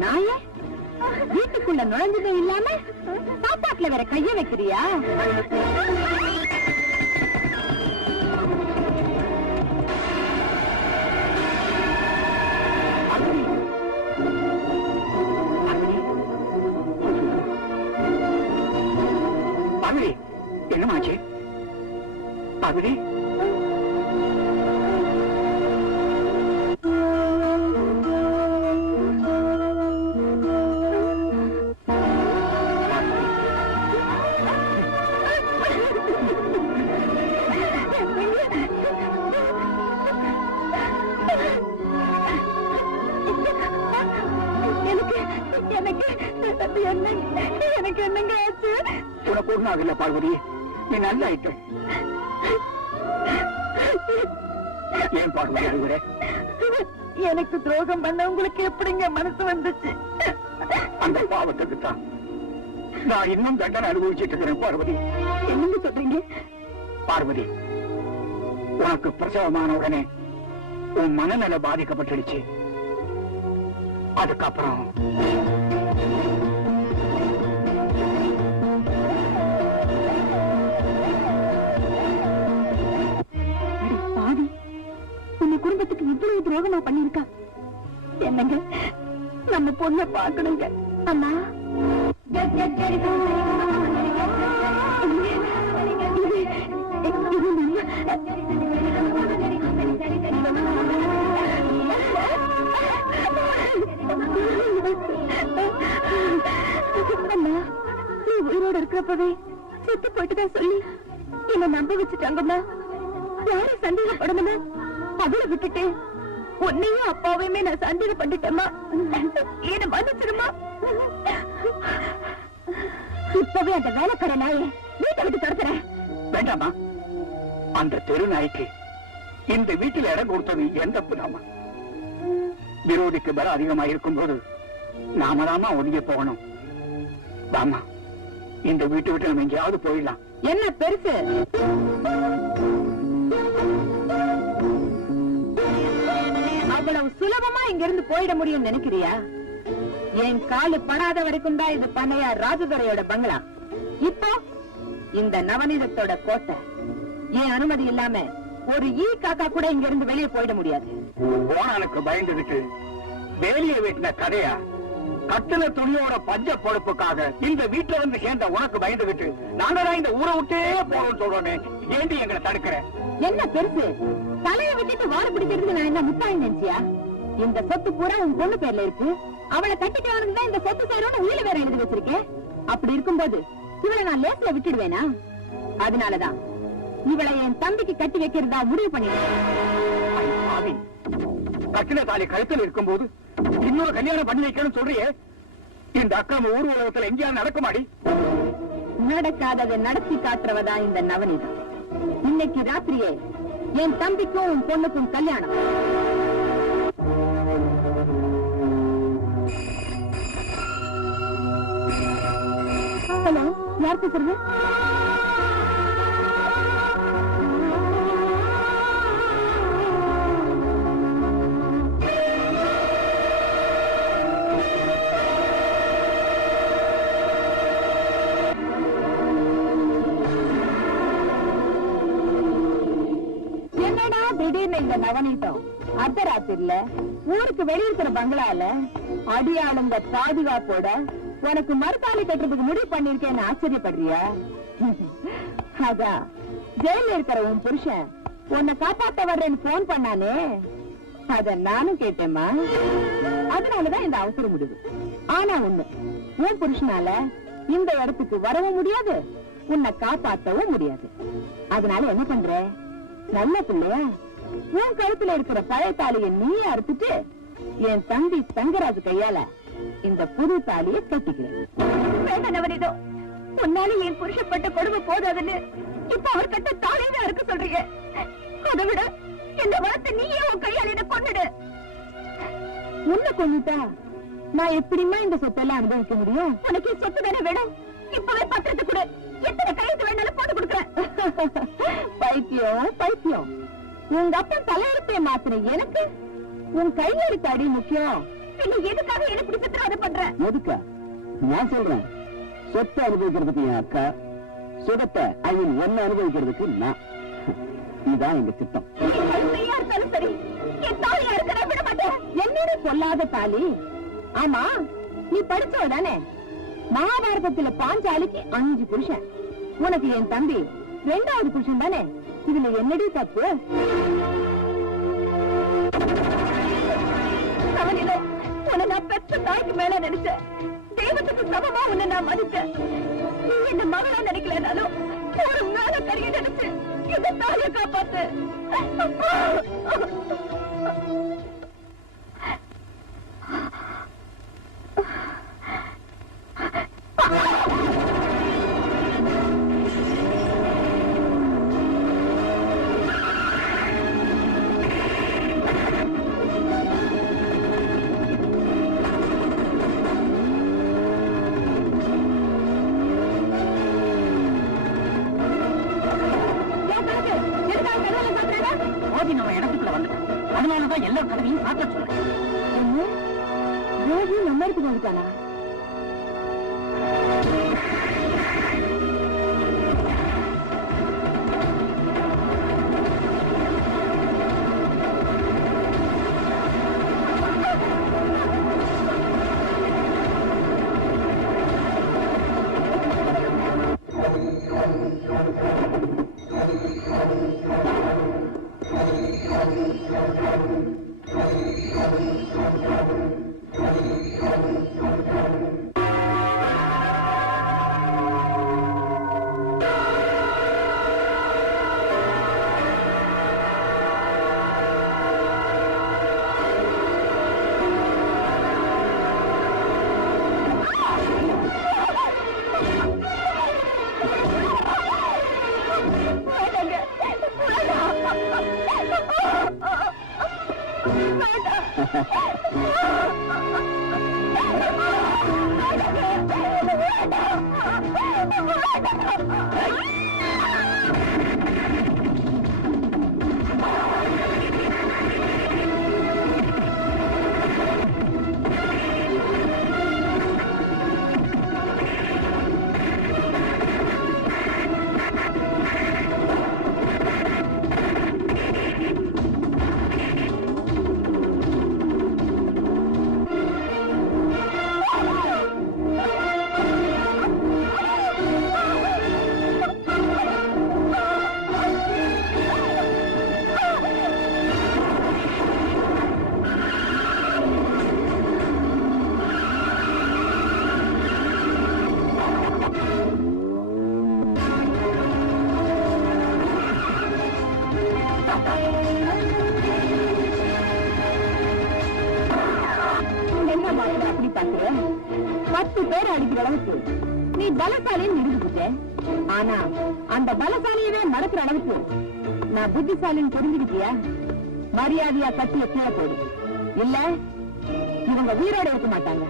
நாய வீட்டுக்குள்ள நுழைஞ்சதும் இல்லாம சாப்பாட்டுல வேற கைய வைக்கிறியா? என்னமாச்சு பகுதி? எனக்கு என்னங்க ஆச்சு? உனக்கு ஒண்ணும் ஆகல பார்வதி, நீ நல்லா ஆயிட்ட. ஏன் பார்வதி அழுகுற? எனக்கு துரோகம் பண்ண உங்களுக்கு எப்படிங்க மனசு வந்துச்சு? அந்த பாவத்துக்கு தான் நான் இன்னும் தண்டனை அனுபவிச்சுட்டு இருக்கிறேன் பார்வதி. என்னங்க சொல்றீங்க? பார்வதி, உனக்கு பிரசவமான உடனே உன் மனநல பாதிக்கப்பட்டுடுச்சு. அதுக்கப்புறம் பாதி உங்க குடும்பத்துக்கு இவ்வளவு துரோகமா பண்ணிருக்கா? என்னங்க, நம்ம பொண்ணை பார்க்கணுங்க. அம்மா, நீ உயிரோட இருக்கிறப்பவே செத்து போயிட்டுதான் சொல்லி என்ன நம்ப வச்சுட்டாங்கம்மா. யாரும் சந்தேகப்படணுமா? அவளை விட்டுட்டு உன்னையும் அப்பாவையுமே நான் சந்தேகப்பட்டுட்டேம்மா. என்ன மன்னிச்சிருமா? இப்பவே அந்த வேலைக்கார நாயை வீட்டை விட்டு துரத்துறேன். வேண்டாமா, அந்த தெரு நாய்க்கு இந்த வீட்டில் இடம் கொடுத்தது என் தப்புதாமா. விரோதிக்கு பலம் அதிகமா இருக்கும் போது நாம தாமா ஒதுங்கி போகணும். தாமா, இந்த வீட்டை விட்டு நம்ம எங்கேயாவது போயிடலாம். என்ன பெருசு? அவ்வளவு சுலபமா இங்க இருந்து போயிட முடியும் நினைக்கிறியா? என் காலு படாத வரைக்கும் தான் இது பண்ணையார் ராஜதுரையோட பங்களா. இப்போ இந்த நவநீதத்தோட கோட்டை. என் அனுமதி இல்லாம ஒரு ஈ காக்கா கூட இங்க இருந்து வெளியே போயிட முடியாது. போனானுக்கு பயந்துகிட்டு வேலிய வீட்டின கதையா? கட்டில துணியோட பஞ்ச பொறுப்புக்காக இந்த வீட்டுல வந்து சேர்ந்த உனக்கு பயந்துகிட்டு நாங்க தான் இந்த ஊரை விட்டே போறோம்னு சொல்றோன்னு ஏண்டி எங்களை தடுக்கிற? என்ன பெருசு? தலையை விட்டுட்டு வாழ பிடிக்கிறதுக்கு நான் என்ன முட்டாய் நினைச்சியா? இந்த சொத்து பூரா உன் பொண்ணு பேர்ல இருக்கு. அவளை கட்டிட்டவனுக்கு தான் இந்த சொத்து சேரோன்னு உயிரை வேற எழுதி வச்சிருக்கேன். அப்படி இருக்கும்போது இவளை நான் லேஸ்ல விட்டுடுவேனா? அதனாலதான் இவளை என் தம்பிக்கு கட்டி வைக்கிறதா முடிவு பண்ணிட்டேன். கட்டின தாலி கழுத்தில் இருக்கும் போது இன்னொரு கல்யாணம் பண்ணி வைக்கணும்னு சொல்றியே, இந்த அக்கிரம ஊர் உலகத்துல எங்கேயாவது நடக்குமாடி? நடக்காததை நடத்தி காட்டுறவதான் இந்த நவநீதம். இன்னைக்கு ராத்திரியே என் தம்பிக்கும் உன் பொண்ணுக்கும் கல்யாணம். ஹலோ, யார் பேசுறது? திடீர்னு இந்த நவநீதம் அர்த்தராத்திரில ஊருக்கு வெளியிருக்கிற பங்களால அடியாளுங்க பாதுகாப்போட உனக்கு மறுத்தாலி கட்டுறதுக்கு முடிவு பண்ணிருக்கேன்னு ஆச்சரியப்படுறியா? அதான் ஜெயில இருக்கிற உன் புருஷன் உன்னை காப்பாத்த வர்றேன்னு போன் பண்ணானே, அத நானும் கேட்டேம்மா. அதனாலதான் இந்த அவசர முடிவு. ஆனா ஒண்ணு, உன் புருஷனால இந்த இடத்துக்கு வரவும் முடியாது, உன்னை காப்பாற்றவும் முடியாது. அதனால என்ன பண்ற? நல்ல பிள்ளையா உன் கழுத்துல இருக்கிற பழைய தாலியை நீயே அறுத்துட்டு என் தம்பி தங்கராஜு கையால இந்த புது தாலியை கட்டிக்கிறேன். உன்னால என் புருஷப்பட்ட கொடுமை போதாதுன்னு இப்ப அவர் கட்ட தாலிதான் இருக்க சொல்றீங்க. அதை விட இந்த வளத்தை நீயே உன் கையால என்ன கொண்டுடு. உன்னை கொண்டுட்டா நான் எப்படிமா இந்த சொத்தெல்லாம் அனுபவிக்க முடியும்? உனக்கு சொத்து தானே வேணும். இப்பவே பத்திரத்தை கூட எத்தனை கையெழுத்து வேணாலும் போட்டு கொடுக்குறேன். பைத்தியம் பைத்தியம். உங்க அப்பா தலையெழுத்தை மாத்தின எனக்கு உன் கையில இருக்க அடி முக்கியம். நீ எதுக்காக என்ன இப்படி சித்திரவதை பண்ற? எதுக்கா? நான் சொல்றேன், சொத்தை அனுபவிக்கிறதுக்கு என் அக்கா, சுகத்தை என்ன அனுபவிக்கிறதுக்கு நான். இதுதான் எங்க திட்டம். இருந்தாலும் சரி, என் தாலியா இருக்க நான் விட மாட்டேன். என்னோட சொல்லாத தாலி. ஆமா, நீ படிச்சவ தானே? மகாபாரதத்துல பாஞ்சாலிக்கு 5 புருஷன், உனக்கு என் தம்பி 2வது புருஷன் தானே? இதுல என்னடி தப்பு? அவனில உன்னை நான் பெற்ற தாய்க்கு மேல நினைச்சேன். தெய்வத்துக்கு சமமா உன்னை நான் மதிச்சேன். நீ என்ன மகளா நினைக்கலனாலும் ஒரு மேல கரிய நினைச்சு இந்த தாலியை காப்பாத்து. நம்ம இடத்துக்குள்ள வந்துட்டோம். அதனாலதான் எல்லா கதவையும் சாத்த சொல்றேன். நம்ம இடத்துக்கு வந்துட்டானா? அப்படி பாக்குற 10 பேர் அடிக்கிற அளவுக்கு நீ பலசாலின்னு நிரூபிச்சுட்ட. ஆனா அந்த பலசாலியவே மறக்கிற அளவுக்கு நான் புத்திசாலின்னு தெரிஞ்சுக்கிட்டியா? மரியாதையா கட்டிய கீழே போடு, இல்ல இவங்க உயிரோட இருக்க மாட்டாங்க.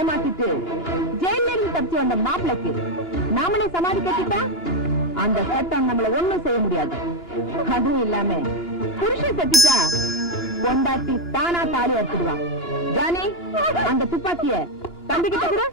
ஏமாத்திட்டு ஜெயில இருந்து தப்பிச்சு வந்த மாப்பிளைக்கு நாமளே சமாதி கட்டிட்டா அந்த சட்டம் நம்மள ஒண்ணும் செய்ய முடியாது. அதுவும் இல்லாம புருஷன் கட்டிட்டா பொண்டாட்டி தானா தாலி எடுத்துடுவான். ஜானி, அந்த துப்பாக்கிய தம்பிக்கிட்ட கூட.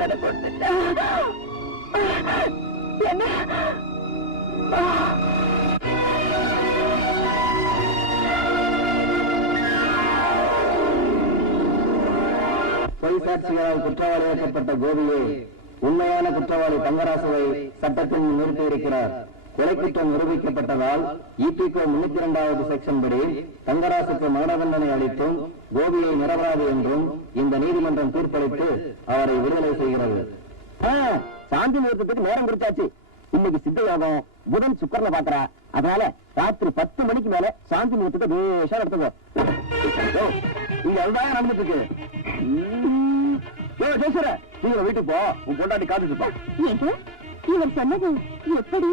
தண்டனை கொடுத்துட்டா. என்ன பொய் சாட்சிகளால் குற்றவாளியாக்கப்பட்ட கோபியை உண்மையான குற்றவாளி தங்கராசுவை சட்டத்தில் நிறுத்தியிருக்கிறார். கொலை குற்றம் நிரூபிக்கப்பட்டதால் இபிகோ 302வது செக்ஷன் படி தங்கராசுக்கு மரண தண்டனை அளித்தும் கோபியை நிரபராதி என்றும் இந்த நீதிமன்றம் தீர்ப்பளித்து அவரை விடுதலை செய்கிறது. சாந்தி முகூர்த்தத்துக்கு நேரம் குறிச்சாச்சு. இன்னைக்கு சித்த யோகம், புதன் சுக்கரனை பாக்குறா. அதனால ராத்திரி 10 மணிக்கு மேல சாந்தி முகூர்த்தத்தை வேஷம் எடுத்துக்கோ. இங்க அதுதான் நடந்துட்டு இருக்கு. நீங்க வீட்டுக்கு போ, உன் பொண்டாட்டி காத்துட்டு போ. இவர் சொன்னது எப்படி?